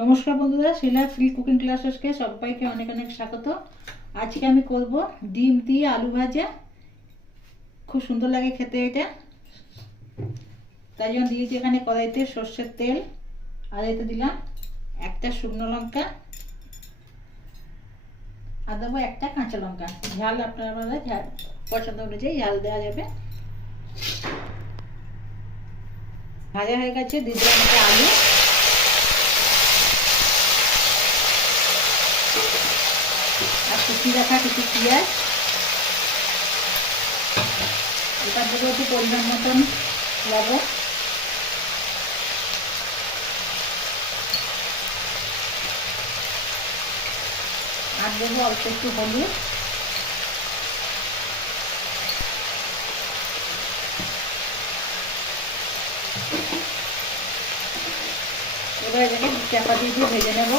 নমস্কার বন্ধুরা, শিলা free cooking ক্লাসেসকে সবাইকে অনেক অনেক স্বাগত। আজকে আমি করব ডিম দিয়ে আলু ভাজা। খুব সুন্দর লাগে খেতে এটা। তাই জন্য দিয়েছি এখানে কড়াইতে সর্ষের তেল, আর এতে দিলাম একটা শুকনো লঙ্কা, আর দেবো একটা কাঁচা লঙ্কা। ঝাল আপনারা ঝাল পছন্দ অনুযায়ী ঝাল দেওয়া যাবে। ভাজা হয়ে গেছে, দিয়ে দিলাম একটা আলু, আর কুচি রাখা কিছু পেঁয়াজ। এটার দেবো একটু পরিমাণ মতন লবণ, আর দেবো অল্প একটু হলুদ, এবার এটাকে চাপা দিয়ে ভেজে নেব।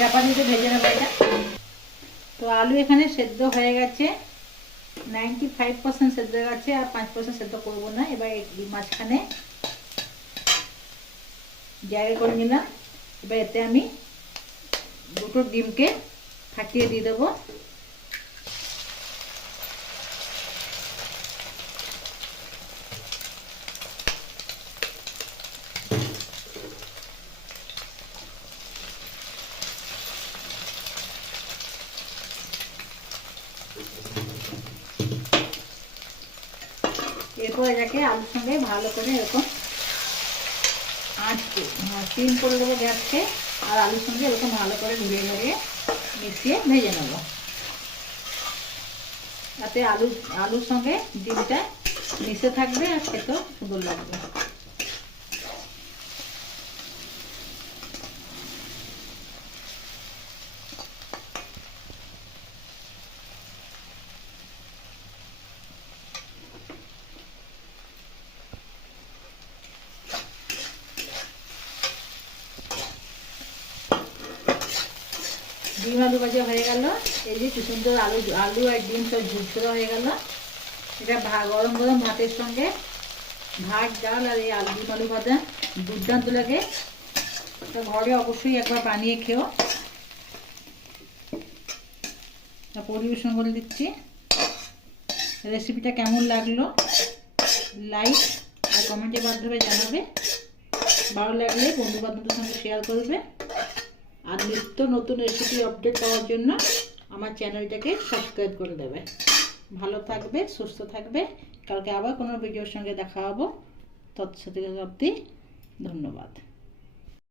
চাপা দিয়ে ভেজে নেব এটা। তো আলু এখানে সেদ্ধ হয়ে গেছে, 95% সেদ্ধ হয়ে গেছে, আর 5% সেদ্ধ করবো না। এবার মাঝখানে জায়গা করে নিলাম। এবার এতে আমি দুটো ডিমকে ফাটিয়ে দিয়ে দেবো। এরপর এটাকে আলুর সঙ্গে ভালো করে এরকম সিম করে দেবো গ্যাসকে, আর আলুর সঙ্গে এরকম ভালো করে ঘুরিয়ে ঘুরিয়ে মিশিয়ে ভেজে নেব। তাতে আলুর সঙ্গে ডিমটা মিশে থাকবে আর খেতেও সুন্দর লাগবে। ডিম আলু ভাজা হয়ে গেল। এই যে কি সুন্দর আলু আর ডিম সব ঝুরঝুরা হয়ে গেল। এটা গরম গরম ভাতের সঙ্গে ভাত, ডাল আর এই ডিম আলু ভাজা দুর্দান্ত লাগে। তো ঘরে অবশ্যই একবার বানিয়ে খেও। পরিবেশন করে দিচ্ছি। রেসিপিটা কেমন লাগলো লাইক আর কমেন্টের মাধ্যমে জানাবে। ভালো লাগলে বন্ধু বান্ধবদের সঙ্গে শেয়ার করবে। আর নিত্য নতুন রেসিপি আপডেট পাওয়ার জন্য আমার চ্যানেলটাকে সাবস্ক্রাইব করে দেবে। ভালো থাকবে, সুস্থ থাকবে। কালকে আবার কোনো ভিডিওর সঙ্গে দেখা হবো। তৎসঙ্গে অবধি ধন্যবাদ।